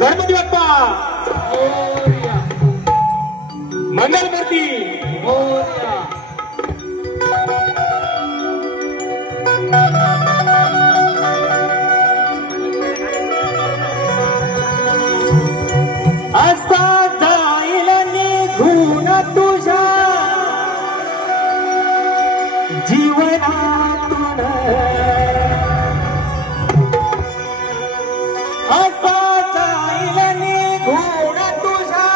गणपती बाप्पा मंगलमूर्ती असा जाईल निघून तुझ्या जीवनातून असा जाईल निघून तुझ्या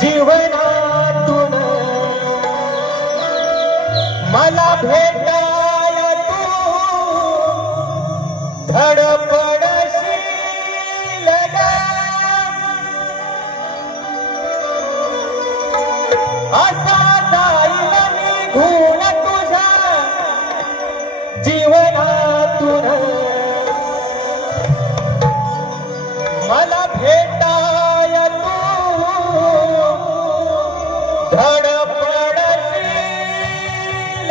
जीवनातून मला भेटाय तू धडपडशील असा जाईल निघून तुझ्या जीवनातून मला भेटाय तू धडपडशील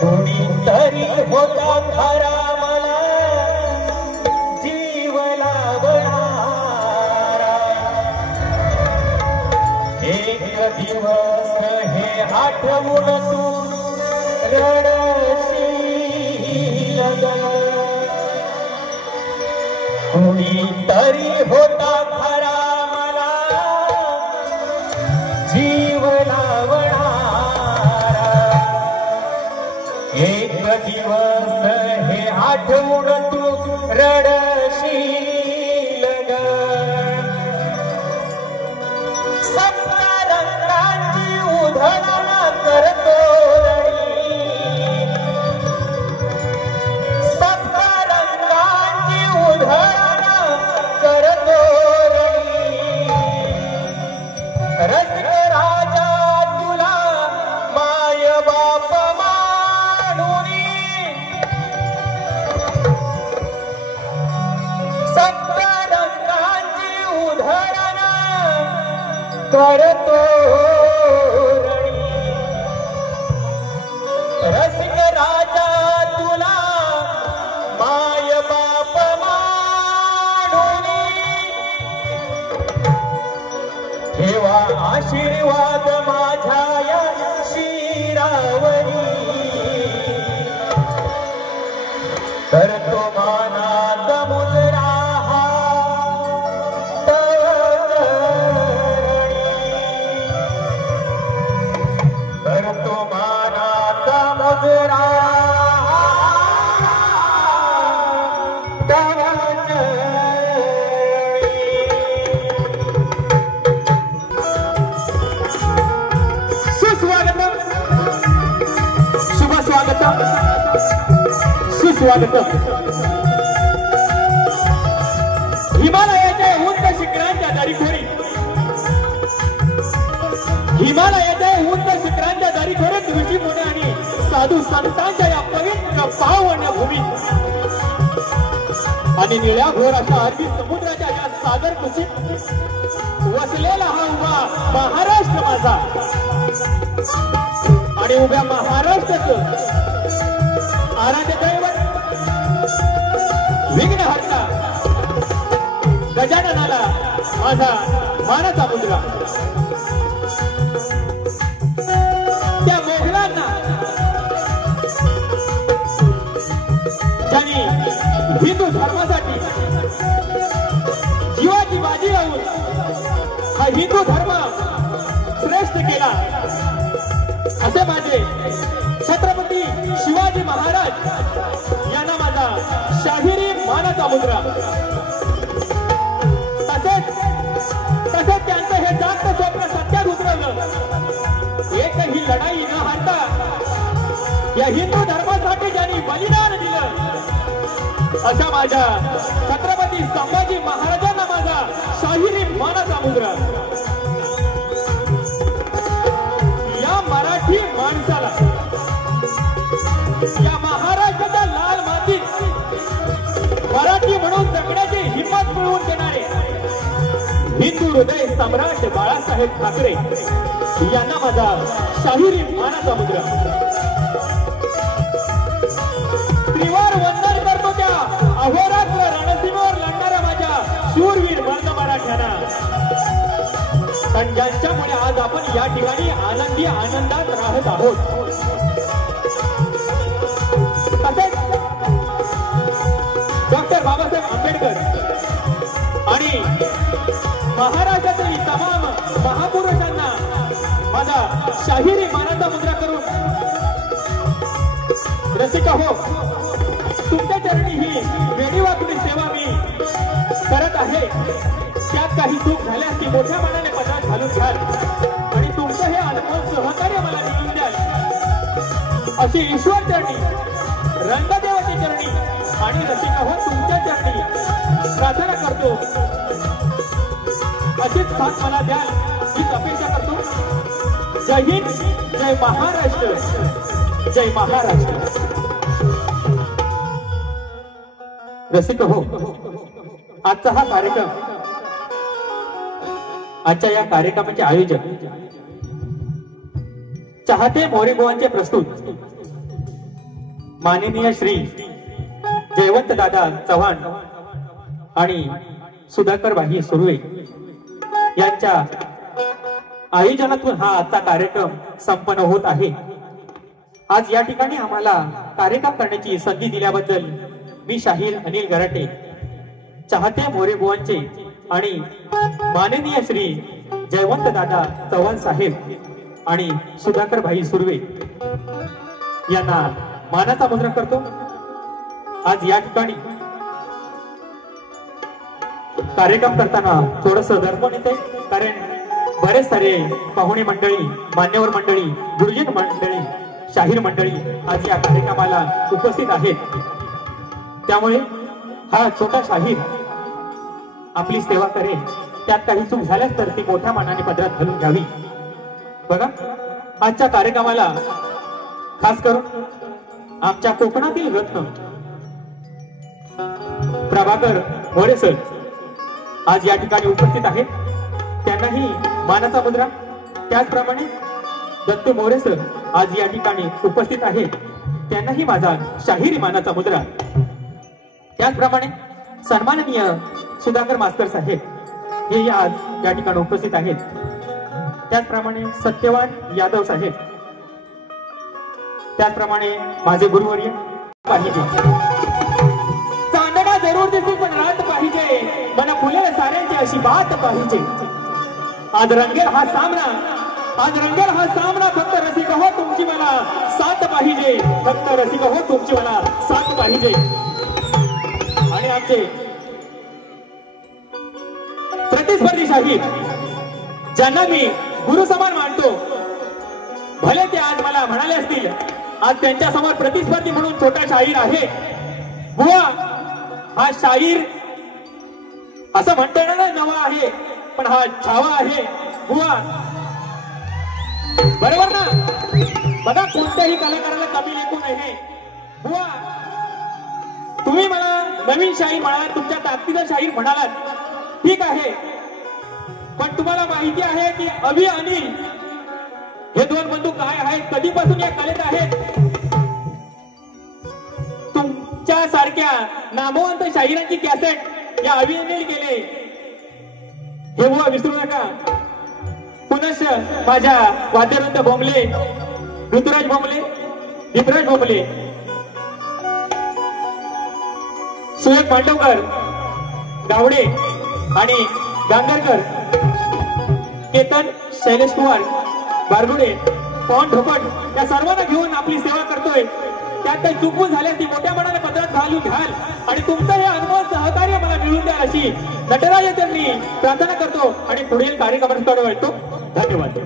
कुणीतरी होता खरा मला जीव लावणारा एक दिवस हे आठवून तू रडशील कुणीतरी होता खरा मला जीव लावणारा एक दिवस हे आठवून तू रडशील सप्तरंगाची उधळण करतो सप्तरंगाची उधळण करतो रसिक राजा तुला माय बाप सप्तरंगाची उधळण करतो रसिक राजा तुला माय बाप मानुनी ठेवा आशीर्वाद माझ्या या शिरावरी करतो मानात मुजरा करतो मानात मुजरा सुस्वागतम शुभ स्वागतम सुस्वागतम हिमालयाच्या उंच शिखरांच्या दरीखोरी हिमालयाच्या उंच शिखरांच्या दरीखोरीत ऋषी मुनी आणि साधू संतांच्या या पवित्र पावन भूमीत आणि निळ्या घोर अशा अरबी समुद्राच्या या सागर कुशीत वसलेला हा उभा महाराष्ट्र माझा आणि उभ्या महाराष्ट्राचं आराध्य दैवत विघ्नहर्ता गजाननाला माझा मानाचा मुद्रा त्या मोगलांना ज्यांनी हिंदू धर्मासाठी जीवाची बाजी लावून हा हिंदू धर्म श्रेष्ठ केला असे माझे छत्रपती शिवाजी महाराज यांना माझा शाहिरी मानाचा मुद्रा तसेच त्यांचं हे जास्त स्वप्न सत्यात उतरवलं एकही लढाई न हारता या हिंदू धर्मासाठी ज्यांनी बलिदान दिलं अशा माझ्या छत्रपती संभाजी महाराजांना माझा शाहिरी मानाचा मुद्रा या मराठी माणसाला या महाराष्ट्राच्या लाल मातीत मराठी म्हणून जगण्याची हिंमत मिळवून देणारे हिंदू हृदय सम्राट बाळासाहेब ठाकरे यांना माझा शाहिरी मानाचा मुद्रा. त्रिवार वंदन करतो त्या अहोरात्र रणसीमेवर लढणाऱ्या माझ्या शूरवीर मर्द मराठ्यांना. पण ज्यांच्यामुळे आज आपण या ठिकाणी आनंदी आनंदात राहत आहोत. तसेच डॉक्टर बाबासाहेब आंबेडकर आणि महाराष्ट्रातील तमाम महापुरुषांना माझा शाहिरी मानाचा मुद्रा करून रसिका हो, तुमच्या चरणी ही वेडीवाकडी सेवा मी करत आहे. त्यात काही चूक झाल्यास ती मोठ्या मनाने पदरात घालून घ्याल आणि तुमचं हे अनमोल सहकार्य मला मिळून द्याल अशी ईश्वर चरणी, रंगदेवते चरणी आणि रसिका हो तुमच्या चरणी प्रार्थना करतो. अशीच साथ मला द्याल हीच अपेक्षा करतो. जय हिंद, जय महाराष्ट्र, जय महाराष्ट्र. रसिक हो, आजचा हा कार्यक्रम, आजच्या या कार्यक्रमाचे आयोजक चाहते मोरे बुवांचे प्रस्तुत माननीय श्री जयवंत दादा चव्हाण आणि सुधाकर भाई सुर्वे यांच्या आयोजनातून हा आजचा कार्यक्रम संपन्न होत आहे. आज या ठिकाणी आम्हाला कार्यक्रम करण्याची संधी दिल्याबद्दल मी शाहीर अनिल गराटे, चाहते मोरे बुवांचे आणि माननीय श्री जयवंत दादा चव्हाण साहेब आणि सुधाकर भाई सुर्वे यांना मानाचा मुद्रा करतो. आज या ठिकाणी कार्यक्रम करताना थोडस दडपण येते, कारण बरेच सारे पाहुणे मंडळी, मान्यवर मंडळी, गुरुजन मंडळी, शाहीर मंडळी आज या कार्यक्रमाला उपस्थित आहेत. त्यामुळे हा छोटा शाहीर आपली सेवा करेल. त्यात काही चूक झाल्यास तर ती मोठ्या मनाने पदरात घालून घ्यावी. बघा, आजच्या कार्यक्रमाला खास करून आमच्या कोकणातील रत्न प्रभाकर मोरे सर आज या ठिकाणी उपस्थित आहेत. त्यांनाही मानाचा मुद्रा. त्याचप्रमाणे दत्तू मोरे सर आज या ठिकाणी उपस्थित आहेत. त्यांनाही माझा शाहिरी मानाचा मुद्रा. त्याचप्रमाणे सन्माननीय सुधाकर मास्तर साहेब हे आज या ठिकाणी उपस्थित आहेत. त्याचप्रमाणे सत्यवान यादव साहेब, त्याचप्रमाणे माझे गुरुवर्य पाहिजे. चांदणा जरूर दिसतील पण रात पाहिजे, मला फुले साऱ्यांची अशी बात पाहिजे. आज रंगेल हा सामना, आज रंगेल हा सामना. फक्त रसिका हो तुमची मला साथ पाहिजे, फक्त रसिका हो तुमची मला साथ पाहिजे. आणि आमचे प्रतिस्पर्धी शाहीर ज्यांना मी गुरु समान मानतो, भले ते आज मला म्हणाले असतील, आज त्यांच्या समोर प्रतिस्पर्धी म्हणून छोटा शाहीर आहे. बुवा हा शाहीर असं म्हणता येणार नवा आहे, पण हा छावा आहे. बुवा बरोबर ना? बघा, कोणत्याही कलाकाराला कमी लेखू नये. बुवा तुम्ही मला नवीन शाहीर म्हणालात, तुमच्या ताकदीचा शाहीर म्हणालात, ठीक आहे. पण तुम्हाला माहिती आहे की अभि अनिल हे दोन बंधू काय आहेत, कधीपासून या कलेत आहेत. तुमच्या सारख्या नामवंत शाहिरांची कॅसेट या अभि अनिल केले हे बुवा विसरू नका. पुनश्च माझ्या वाद्यवृंद भोमले, ऋतुराज भोमले, दीपराज भोमले, सुयोग मांडवकर, गावडे आणि गांगरकर, केतन, शैलेश कुमार, बारगुडे, पवन ढोपट या सर्वांना घेऊन आपली सेवा करतोय. त्यात काही चुकून झाल्यास ती मोठ्या मनाने पदरात घालून घ्याल आणि तुमचं हे अनुभव सहकार्य मला मिळून द्या अशी नटराज यांनी प्रार्थना करतो आणि पुढील कार्यक्रमाकडे वळतो. धन्यवाद.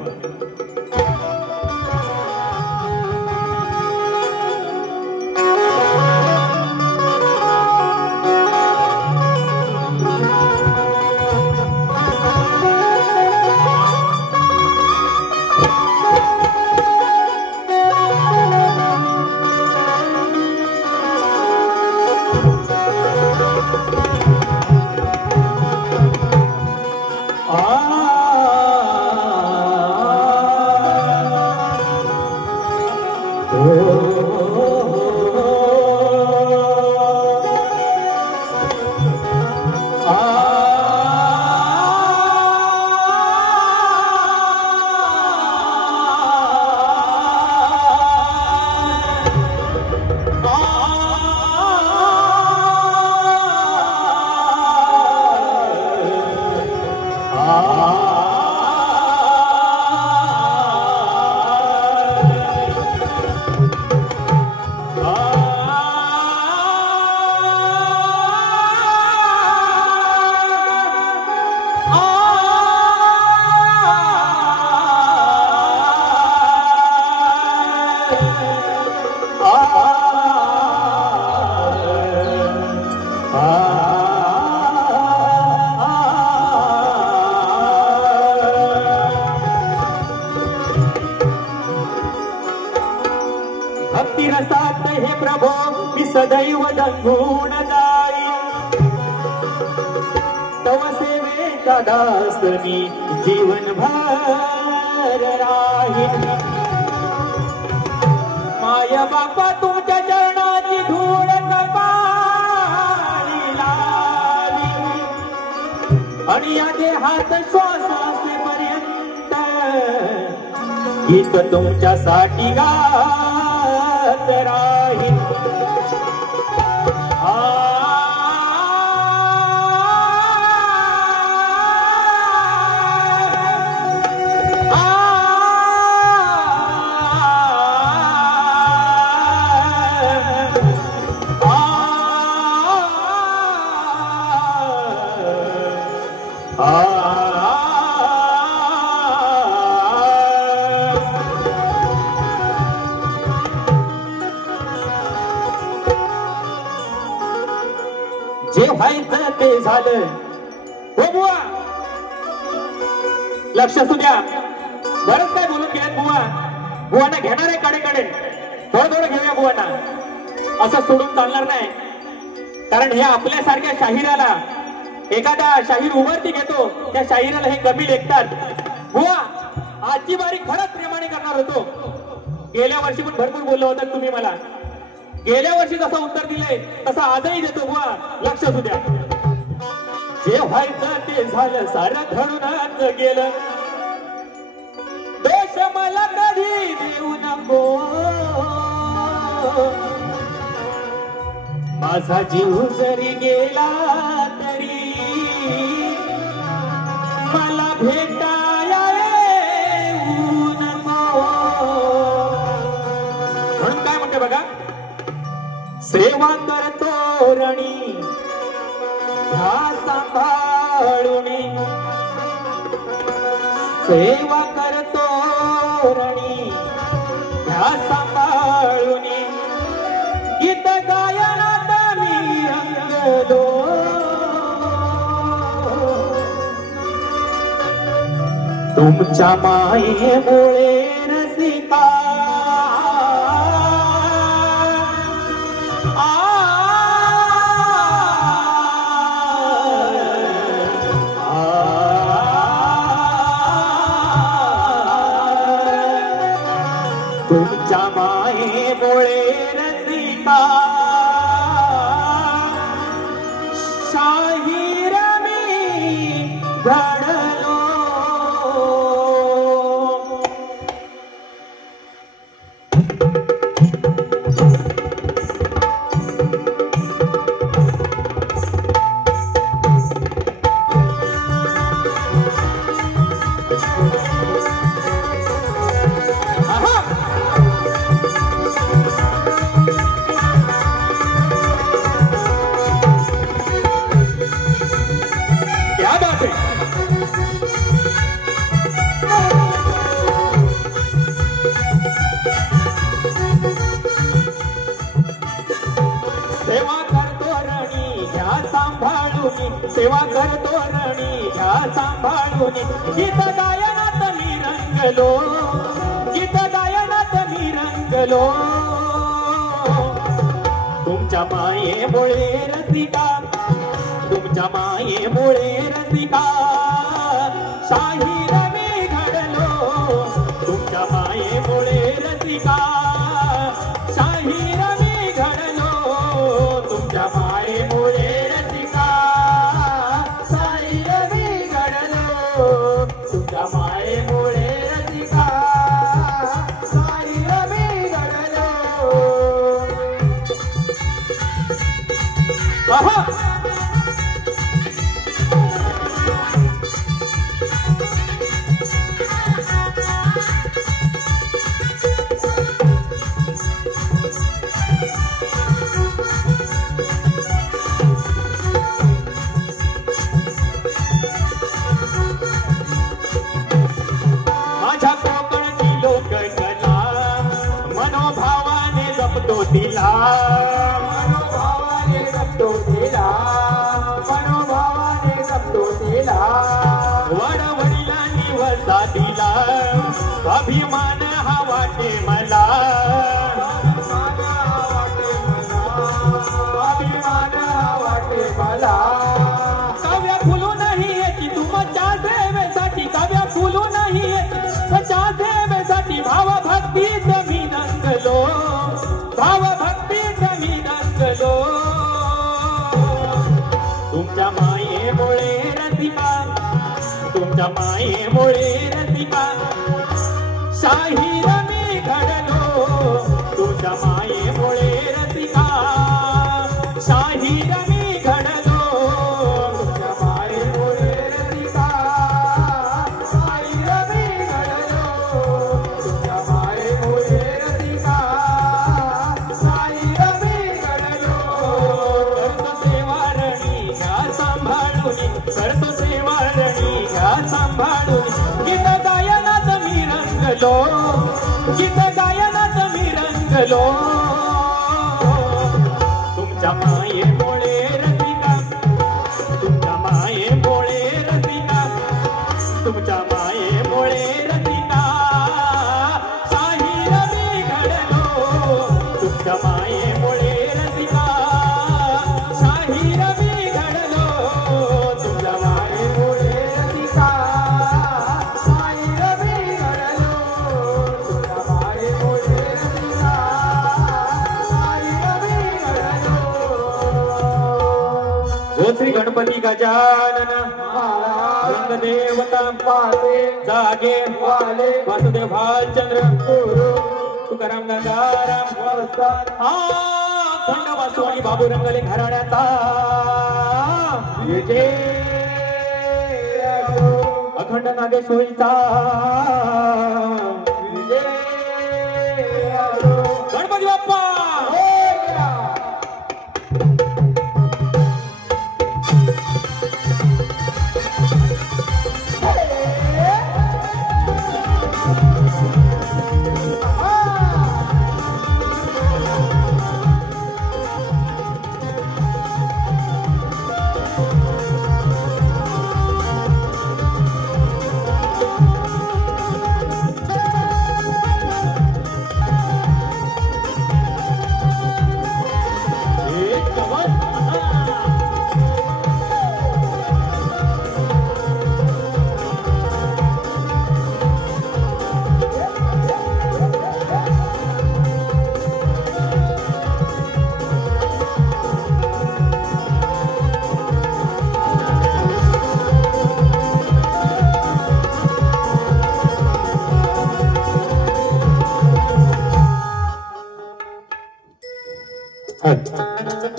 संगून जाई तव सेवेचा दास मी जीवनभर राहीन माया बापा तुमच्या चरणाची धूळ कपाळी लावी आणि या देहात श्वास असेपर्यंत गीत तुमच्यासाठी गात राहीन जे व्हायचं ते झालं हो बुवा लक्ष असू द्या बरंच काय बोलून गेलेत बुवांना घेणार आहे कडे थोडं घेऊया बुवांना असं सोडून चालणार नाही कारण हे आपल्यासारख्या शाहिराला एखादा शाहीर उभारती घेतो त्या शाहिराला हे कमी लेखतात बुवा आजची बारी खरंच प्रेमाने करणार होतो गेल्या वर्षी पण भरपूर बोललो होता तुम्ही मला गेल्या वर्षी जसं उत्तर दिलंय तसं आजही देतो बुवा लक्ष असू द्या जे व्हायचं ते झालं सारं घडूनच गेलं दोष मला कधी देऊ नको माझा जीव जरी गेला तरी मला भेटाया येऊ नको म्हणून काय म्हणते बघा सेवा करतो रणी ह्या सांभाळुनी सेवा करतो रणी ह्या सांभाळुनी गीत गायनात मी रंगलो तुमच्या मायेमुळे रसिका तुमच्या मायेमुळे रसिका शाहीर मी घडलो सेवा करतो रणी घ्या सांभाळून गीत गायनात मी रंगलो गीत गायनात मी रंगलो तुमच्या मायेमुळे रसिका तुमच्या मायेमुळे रसिका शाहीर मी घडलो तुमच्या मायेमुळे रसिका शाहीर मी घडलो तुमच्या मायेमुळे तुमच्या मायेमुळे रसिका शाहीर मी घडलो तुमच्या मायेमुळे रसिका, तुमच्या मायेमुळे रसिका शाहीर मी घडलो, तुमच्या मायेमुळे रसिका शाहीर मी घडलो, तुमच्या मायेमुळे रसिका शाहीर मी घडलो, तुमच्या मायेमुळे रसिका शाहीर मी घडलो. करतो सेवारणी घ्या सांभाळून, करतो सेवारणी घ्या सांभाळून, गीत गायनात मी रंगलो, गीत गायनात मी रंगलो. तुमच्या मायेमुळे रसिका, तुमच्या मायेमुळे रसिका, तुमच्या मायेमुळे रसिका शाहीर मी घडलो, तुमच्या मायेमुळे रसिका शाहीर मी घडलो, तुमच्या मायेमुळे रसिका शाहीर मी घडलो, तुमच्या मायेमुळे रसिका शाहीर मी घडलो. ओ श्री गणपती गजानन रंगदेवता पाले जागे वाले वासुदेव भालचंद्र तुकाराम गंगाराम खंड वासू आणि बाबू रंगले घराण्याचा विजय अखंड नागेश्वरीचा विजय. गणपती बाप्पा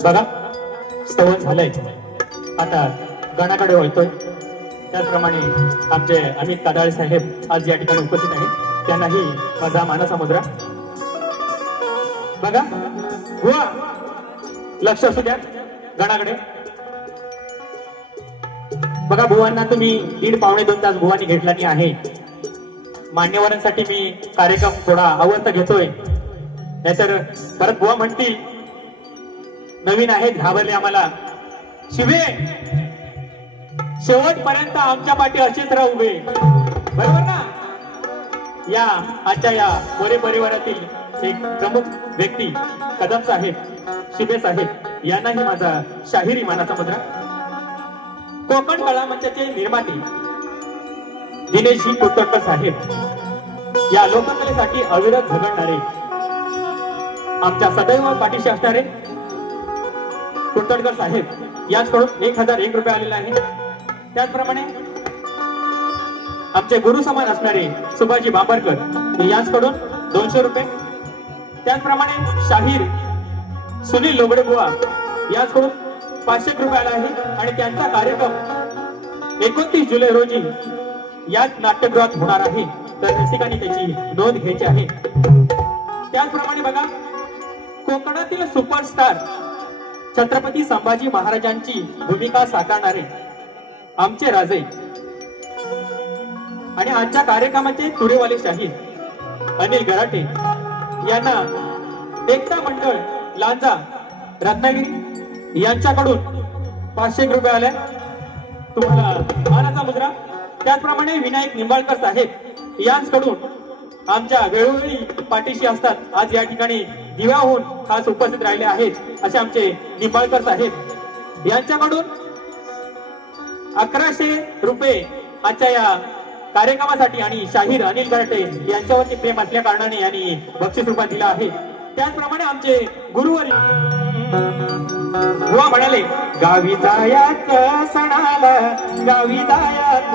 बघा स्तवन झालंय, आता गणाकडे वळतोय. त्याचप्रमाणे आमचे अमित कादाळे साहेब आज या ठिकाणी उपस्थित आहेत, त्यांनाही माझा मानाचा मुद्रा. बघा बुवा लक्ष असू द्या गणाकडे. बघा बुवांना तुम्ही 1.5-2 तास बुवांनी घेतला नाही आहे. मान्यवरांसाठी मी कार्यक्रम थोडा आवर्त घेतोय, नाहीतर परत बुवा म्हणतील नवीन आहेत घाबरले आम्हाला. शिवे शेवटपर्यंत आमच्या पाठी असेच राहू उभे, बरोबर ना. या आजच्या या मोरे परिवारातील एक प्रमुख व्यक्ती कदम साहेब, शिवे साहेब यांनाही माझा शाहिरी मानाचा मुद्रा. कोकण कला मंचाचे निर्माते दिनेशजी कोटकर साहेब या लोककलेसाठी अविरत झगडणारे, आमच्या सदैव पाठीशी असणारे कुंटडकर साहेब यांच्याकडून 1001 रुपये आलेले आहे. त्याचप्रमाणे आमचे गुरु समान असणारे सुभाजी बाबरकर यांच्याकडून 200 रुपये. त्याचप्रमाणे शाहीर सुनील लोगडे बुवा यांच्याकडून 500 रुपये आला आहे आणि त्यांचा कार्यक्रम 29 जुलै रोजी याच नाट्यगृहात होणार आहे, तर रसिकांनी त्याची नोंद घ्यायची आहे. त्याचप्रमाणे बघा कोकणातील सुपरस्टार छत्रपती संभाजी महाराजांची भूमिका साकारणारे आमचे राजे आणि आजच्या कार्यक्रमाचे तुरेवाले शाहीर अनिल गराटे यांना एकता मंडळ लांजा रत्नागिरी यांच्याकडून 500 रुपये आले, तुम्हाला मानाचा मुद्रा. त्याचप्रमाणे विनायक निंबाळकर साहेब यांच्याकडून आमच्या वेळोवेळी पाठीशी असतात, आज या ठिकाणी दिव्याहून खास उपस्थित राहिले आहेत असे आमचे निंबाळकर साहेब यांच्याकडून 1100 रुपये आजच्या या कार्यक्रमासाठी आणि शाहीर अनिल गराटे यांच्यावरती प्रेम असल्या कारणाने यांनी बक्षीस रूपात दिला आहे. त्याचप्रमाणे आमचे गुरुवारी बुवा म्हणाले गावी जायात सणाला गावी जायात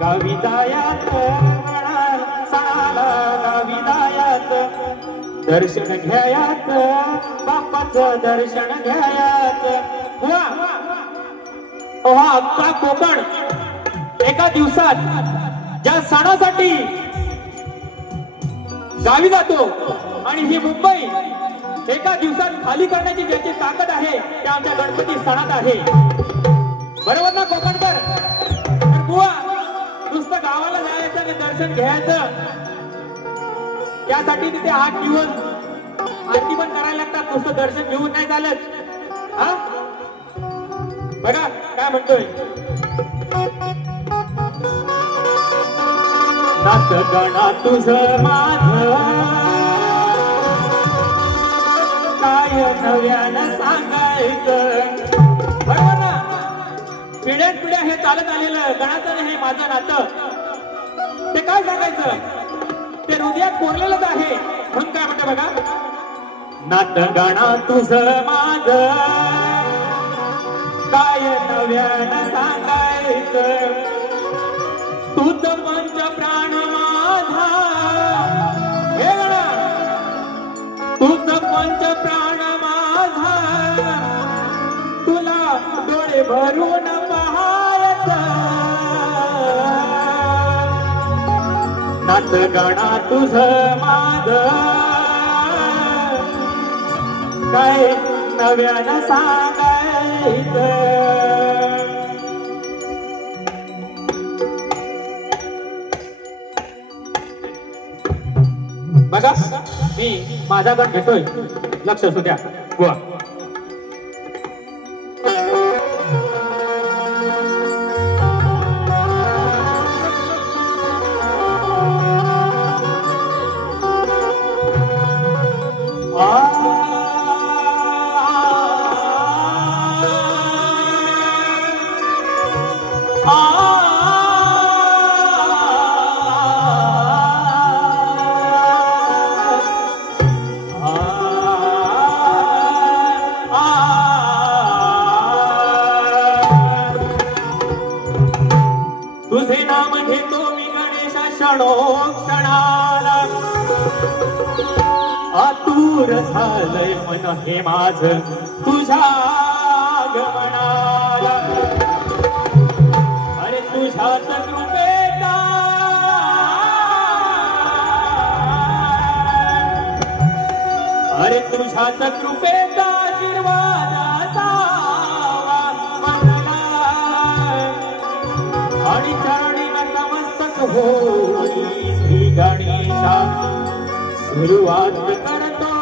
गावी जायात सणाला गावी जायात दर्शन घ्यायात बाप्पाचं दर्शन घ्यायात बुवा हा अख्खा कोकण एका दिवसात ज्या सणासाठी गावी जातो आणि ही मुंबई एका दिवसात खाली करण्याची ज्याची ताकद आहे त्या आमच्या गणपती सणात आहे बरोबर ना कोकणकर तर बुवा नुसतं गावाला जायचं आणि दर्शन घ्यायचं त्यासाठी तिथे 8 दिवस आरती पण करायला लागतात नुसतं दर्शन घेऊन नाही चालत हा बघा काय म्हणतोय नाथ गणा तुझं माझं काय नव्यानं सांगायचं बरोबर ना पिढ्यान पिढ्या हे चालत आलेलं गणाचं आणि हे माझं नातं ते काय सांगायचं ते हृदयात कोरलेलंच आहे म्हणून काय म्हणते बघा नाथ गणा तुझं माझं काय नव्यानं सांगायचं तुझ पंच प्राण माझा हे गणा तुझ पंच प्राण माझा तुला डोळे भरून पाहायचं नाथ गणा तुझ माझं काय नव्यानं सांगायचं बघा मी माझा गण घेतोय लक्ष असू द्या बुवा तुझे नाम घेतो मी गणेशा क्षणोक्षणाला आतुर झालंय मन हे माझं तुझ्या गमनाला अरे तुझ्याच कृपेचा अरे तुझ्याच कृपेचा आशीर्वाद असावा मला आणि चरणी नतमस्तक होई श्री गणेशा सुरुवात करतो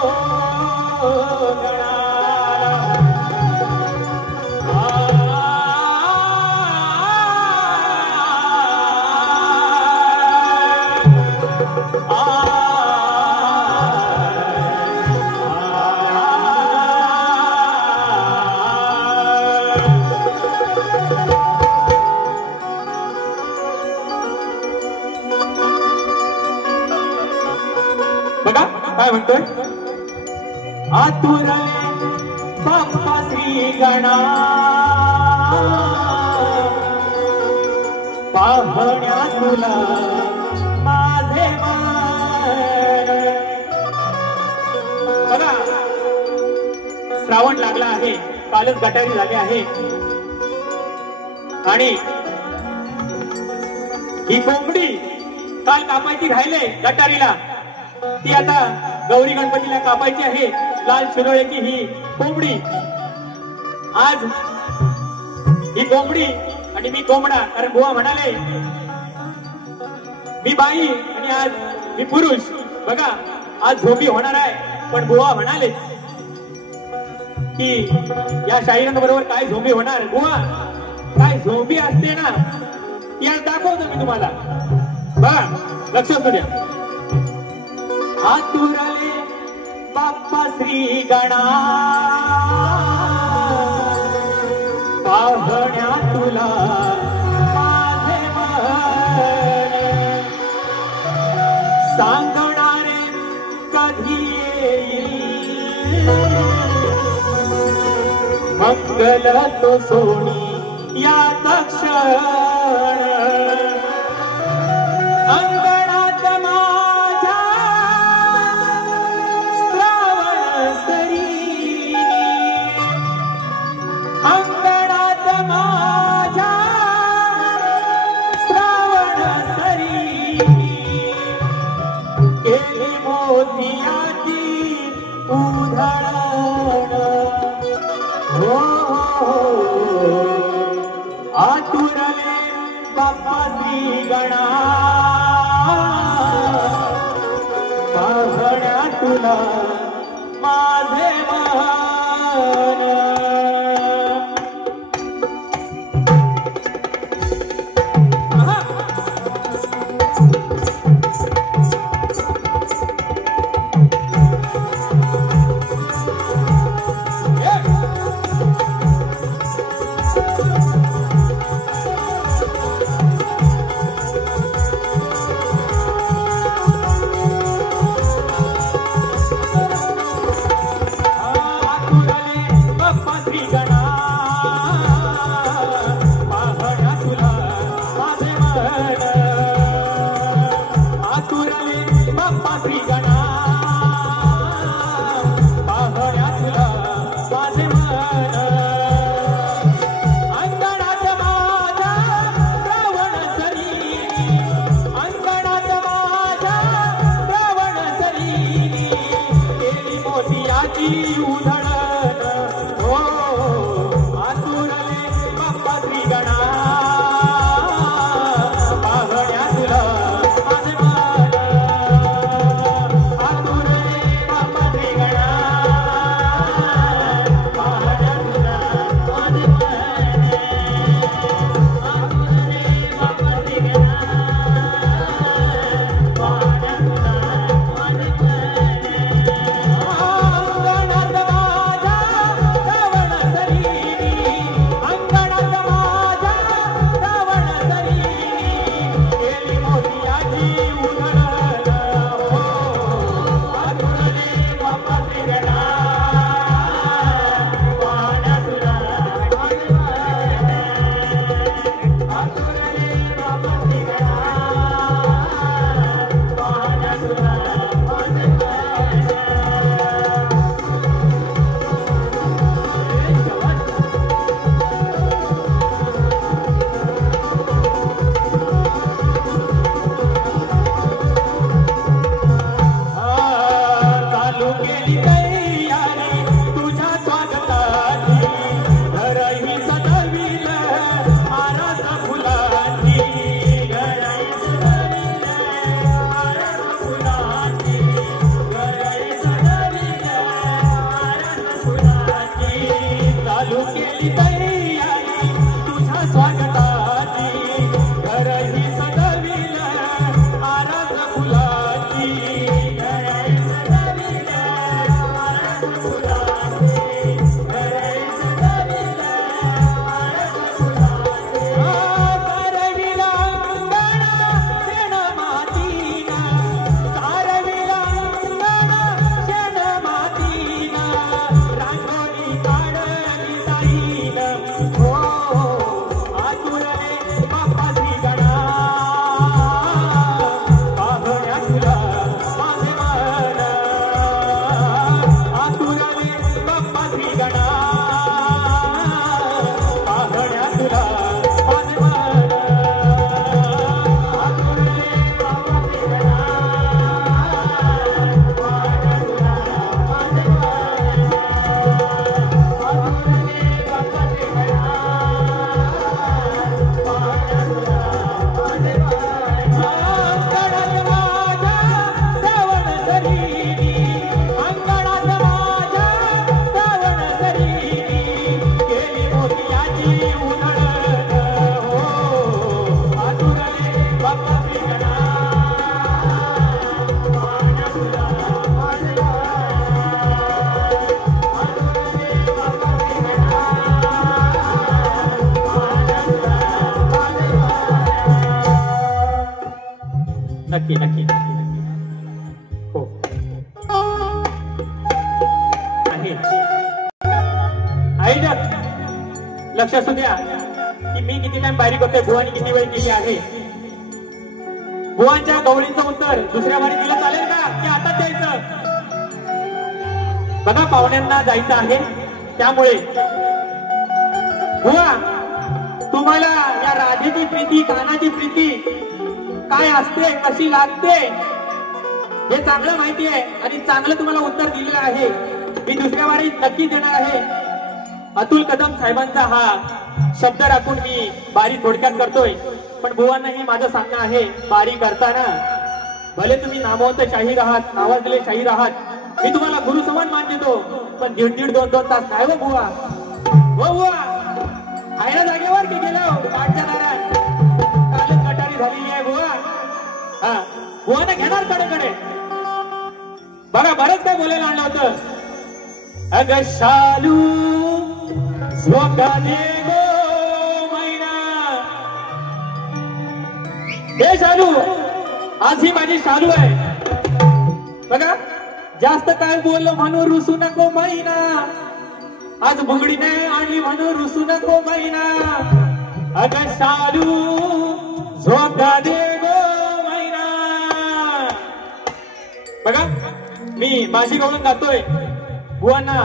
गणाला बघा काय म्हणतोय आतुरले बाप्पा श्री गणा पाहण्या तुला माझे मन बघा श्रावण लागला आहे कालच गटारी झाली आहे आणि ही कोंबडी काल कापायची राहिले गटारीला ती आता गौरी गणपतीला कापायची आहे लाल शिरोळेची ही कोंबडी आज ही कोंबडी आणि मी कोंबडा कारण बुवा म्हणाले मी बाई आणि आज मी पुरुष बघा आज झोपी होणार आहे पण बुवा म्हणाले की या शाहीरान बरोबर काय झोंबी होणार बुवा काय झोंबी असते ना ती आज दाखवतो मी तुम्हाला बघा लक्ष असू द्या आतुरले बाप्पा श्री गणा पाहण्या तुला माझे मन सांगणारे कधी येईल ऐकल तो सोनी या क्षण अंगणात माझ्या श्रावण सरी अंगणात माझ्या श्रावण सरी केली मोतियाची उधळण हो आतुरले बाप्पा श्री गणा पाहण्या तुला माझे मन नक्की नक्की हो आहे. लक्ष असू द्या की मी किती टाइम बारी करतोय, बुवानी किती वेळ केली आहे. बुवांच्या गवळीचं उत्तर दुसऱ्या बारी दिलं चालेल का की आता द्यायचं? बघा पाहुण्यांना जायचं आहे, त्यामुळे बुवा तुम्हाला या राधेची प्रीती, कानाची प्रीती काय असते, कशी लागते हे चांगलं माहिती आहे आणि चांगलं तुम्हाला उत्तर दिलेलं आहे. मी दुसऱ्या वारीत नक्की देणार आहे. अतुल कदम साहेबांचा हा शब्द राखून मी बारी थोडक्यात करतोय. पण बुवांनाही माझं सांगणं आहे, बारी करताना भले तुम्ही नामवंत शाहीर आहात, नावाजलेले शाहीर आहात, मी तुम्हाला गुरु समान मान देतो, पण 1.5 2 तास नाही हो बुवा. हो बुवा आहे ना जागेवर की गेलो काठच्या दारात? कालच गटारी झालेली आहे बुवा. हा बुवाने घेणार कडे. बघा बरंच काय बोलायला आणलं होतं. अग शालू झोका दे गो मैना. हे शालू, आज ही माझी शालू आहे. बघा जास्त काय बोललो म्हणून रुसू नको मैना. आज बुगडीने आणली म्हणून रुसू नको मैना. अग शालू झोका दे गो मैना. बघा मी माझी गवळण गातोय. बुवांना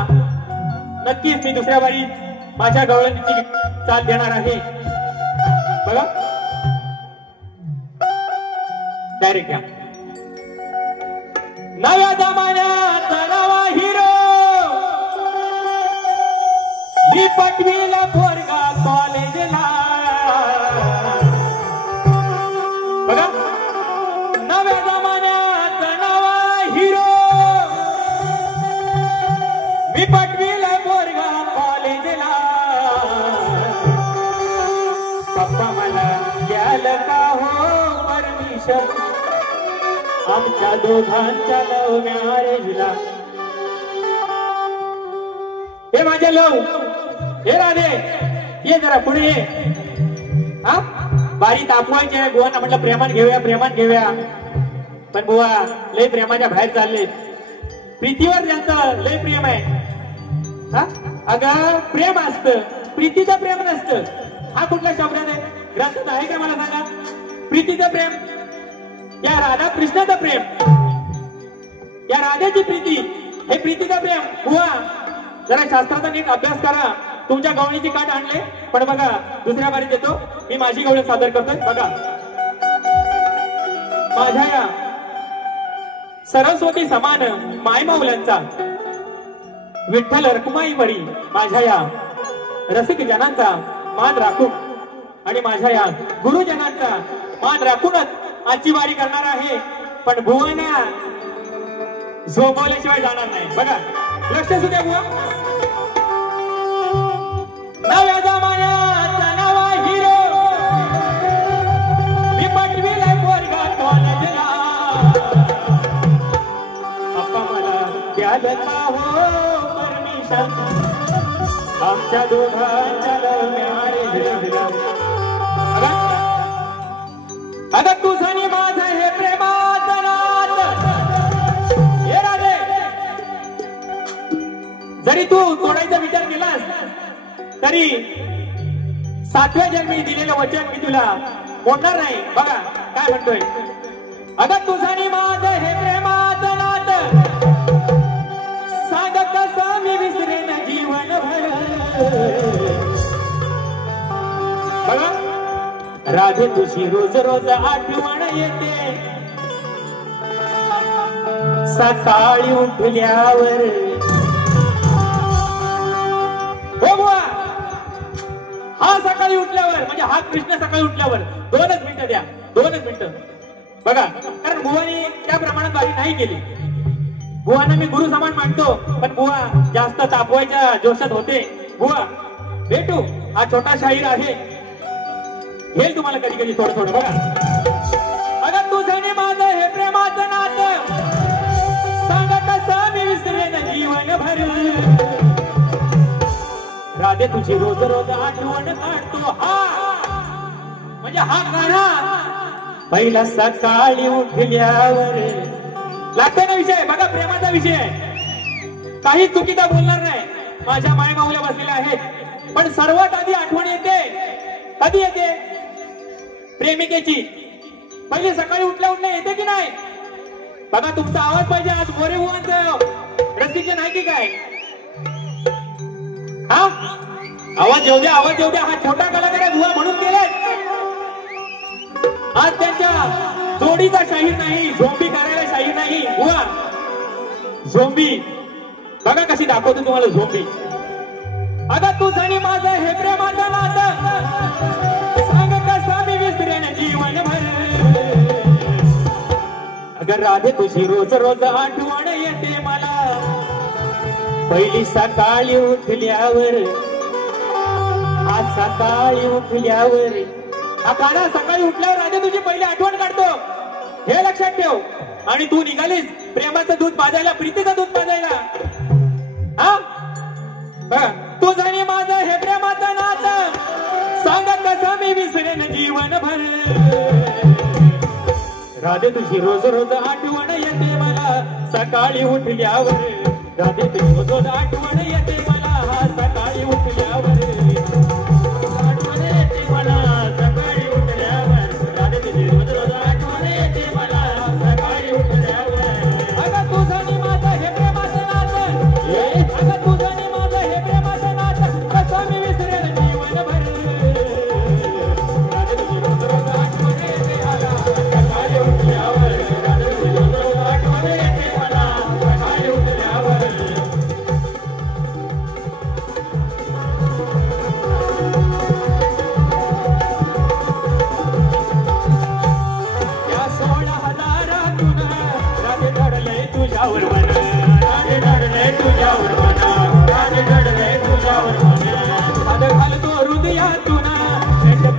नक्कीच मी दुसऱ्या वारीत माझ्या गवळणीची चाल देणार आहे. बघा डायरेक्ट घ्या. नव्या जमान्यात नवा हिरो मी पटवीला पोरगा कॉलेजला. बघा नव्या जमान्यात नवा हिरो मी पटवीला पोरगा कॉलेजला. पप्पा मला द्याल का हो परमिशन आमच्या दोघांच्या लव मॅरेजला. हे माझे लव, हे राधे ये जरा पुढे ये. हा बारी तापवायची आहे. बुवांना म्हटलं प्रेमान घेऊया. पण बुवा लय प्रेमाच्या बाहेर चालले. प्रीतीवर त्यांचं लय प्रेम आहे. हा अगं प्रेम असतं, प्रीतीचं प्रेम नसतं. हा कुठला शब्द आहे? ग्रंथात आहे का मला सांगा? प्रीतीचं प्रेम, या राधा कृष्णाचं प्रेम, या राधेची प्रीती, हे प्रीतीचं प्रेम. बुवा जरा शास्त्राचा नीट अभ्यास करा. तुमच्या गवळीची काठ आणले, पण बघा दुसऱ्या बारीत येतो मी माझी गवळण सादर करतोय. बघा माझ्या या सरस्वती समान मायमाऊल्यांचा, विठ्ठल रखुमाई मरी माझ्या या रसिक जनांचा मान राखून आणि माझ्या या गुरुजनांचा मान राखूनच आजची वारी करणार आहे. पण बुवांना झोपवल्याशिवाय जाणार नाही. बघा लक्ष असू द्या बुवा. नव्या जमान्याचा नवा हिरो मी पटवीला पोरगा कॉलेजला. पप्पा मला द्याल का हो परमिशन आमच्या दोघांच्या लव मॅरेजला. अगं तुझं आणि माझं हे प्रेमाचं नातं. हे राधे जरी तू तोडायचा विचार केलास तरी 7व्या जन्मी दिलेलं वचन मी तुला मोडणार नाही. बघा काय म्हणतोय. अगं तुझं आणि माझं हे प्रेमाचं नातं सांग कसं मी विसरेन जीवनभर. बघा राधे तुझी रोज रोज आठवण येते. सकाळी उठल्यावर हो बुवा. हा सकाळी उठल्यावर म्हणजे हा कृष्ण सकाळी उठल्यावर 2च मिनिटं द्या. 2च मिनिटं. बघा कारण बुवानी त्या प्रमाणात बारी नाही केली. बुवांना मी गुरु समान मानतो, पण बुवा जास्त तापवायच्या जोशात होते. बुवा भेटू, हा छोटा शाहीर आहे, हे तुम्हाला कधी कधी थोडं थोडं. बघा अगं तुझं आणि माझं हे प्रेमाचं नातं सांग कसं मी विसरेन जीवनभर. राधे तुझी रोज रोज आठवण काढतो. हा म्हणजे हा गाणा पहिला सकाळी उठल्यावर लागतोय ना विषय. बघा प्रेमाचा विषय आहे, काही चुकीचा बोलणार नाही. माझ्या मायमाऊल्या बसलेल्या आहेत. पण सर्वात आधी आठवण येते कधी येते? प्रेमिकेची. पहिली सकाळी उठल्या उठल्या येते की नाही? बघा तुमचा आवाज पाहिजे आज. मोरे बुवांचं रसिक नाही की काय? हा आवाज येऊ द्या, आवाज येऊ द्या. हा छोटा कलाकार आहे बुवा म्हणून गेले. आज त्यांच्या जोडीचा शाहीर नाही, झोंबी करायला शाहीर नाही बुवा. झोंबी बघा कशी दाखवतो तुम्हाला झोंबी. अगं तुझं आणि माझं हे प्रेमाचं नातं, सांग कसं मी विसरेन जीवनभर. अगं राधे तुझी रोज रोज आठवण येते मला, पहिली सकाळी उठल्यावर. आज सकाळी उठल्यावर हा गाणं सकाळी उठल्यावर राधे तुझी पहिली आठवण काढतो, हे लक्षात ठेव. आणि तू निघालीस प्रेमाचं दूध पाजायला, प्रीतीचं दूध पाजायला. हा तुझं आणि माझं हे प्रेमाचं नातं, सांग कसं मी विसरेन जीवनभर. राधे तुझी रोज रोज आठवण येते मला, सकाळी उठल्यावर. राधे तुझी रोज रोज आठवण येते मला, हा सकाळी उठल्यावर. आठवण येते मला सकाळी उठल्यावर. राधे तुझी रोज रोज आठवण येते मला, सकाळी उठल्यावर. अगं तुझं आणि माझं हे प्रेमाचं नातं, अगं तुझं आणि माझं हे प्रेमाचं नातं, कसं मी विसरेन जीवनभर. राधे तुझी रोज रोज आठवण येते मला, सकाळी उठल्यावर. राधे तुझी रोज रोज आठवण येते मला, सकाळी उठल्यावर. त्या 16,000तून राधे दडलंय तुझ्यावर मन, राधे दडलंय तुझ्यावर मन, राधे दडलंय तुझ्यावर मन. साध घालतो हृदयातून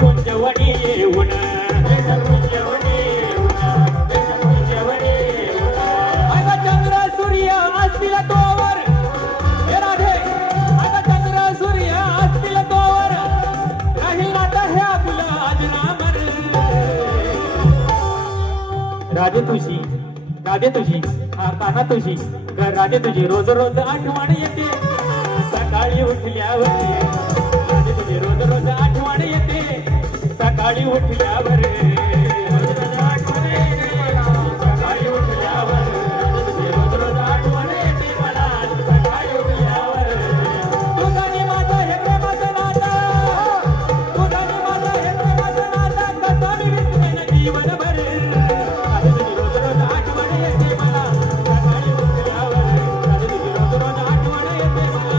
कुंजवणी येऊन, कुंजवणी येऊन, कुंजवणी येऊन. अगं चंद्र सूर्य असतील तोवर, हे राधे अगं चंद्र सूर्य असतील तोवर, राहील नातं हे आपलं अजरामर. राधे तुझी, राधे तुझी, हा काना तुझी, राधे तुझी रोज रोज आठवण येते सकाळी उठल्यावर. राधे तुझी रोज रोज आठवण येते सकाळी उठल्यावर. रोज रोज आठवण येते मला, सकाळी उठल्यावर. राधे तुझी रोज रोज आठवण येते मला, सकाळी उठल्यावर. तुझं आणि माझं हे प्रेमाचं नातं, तुझं आणि माझं हे प्रेमाचं नातं, कसं मी विसरेन जीवनभर. राधे तुझी रोज रोज आठवण येते मला, सकाळी उठल्यावर. राधे तुझी रोज रोज आठवण येते मला,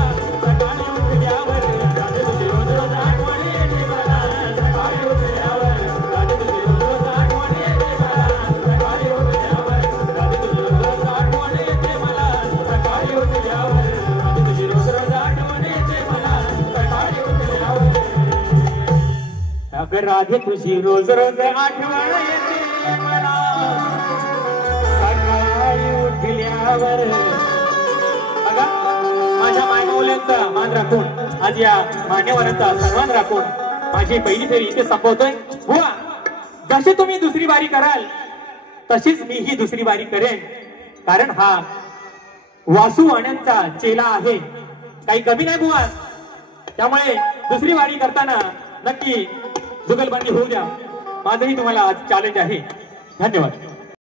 सकाळी उठल्यावर. राधे तुझी रोज रोज आठवण येते मला, सकाळी उठल्यावर. राधे तुझी रोज रोज आठवण येते मला, सकाळी उठल्यावर. राधे तुझी रोज रोज आठवण येते मला, सकाळी उठल्यावर. राधे तुझी रोज रोज आठवण येते मला, सकाळी उठल्यावर. अगं राधे तुझी रोज रोज आठवण येते मला, सकाळी उठल्यावर. बघा माझ्या मायमौल्यांचा मान राखून, आज या मान्यवरांचा सन्मान राखून माझी पहिली फेरी इथे संपवतोय. बुवा जशी तुम्ही दुसरी बारी कराल तशीच मी ही दुसरी बारी करेन, कारण हा वासू वाण्यांचा चेला आहे, काही कमी नाही बुवा. त्यामुळे दुसरी बारी करताना नक्की जुगलबंदी होऊ द्या. माझंही तुम्हाला आज चॅलेंज आहे. धन्यवाद.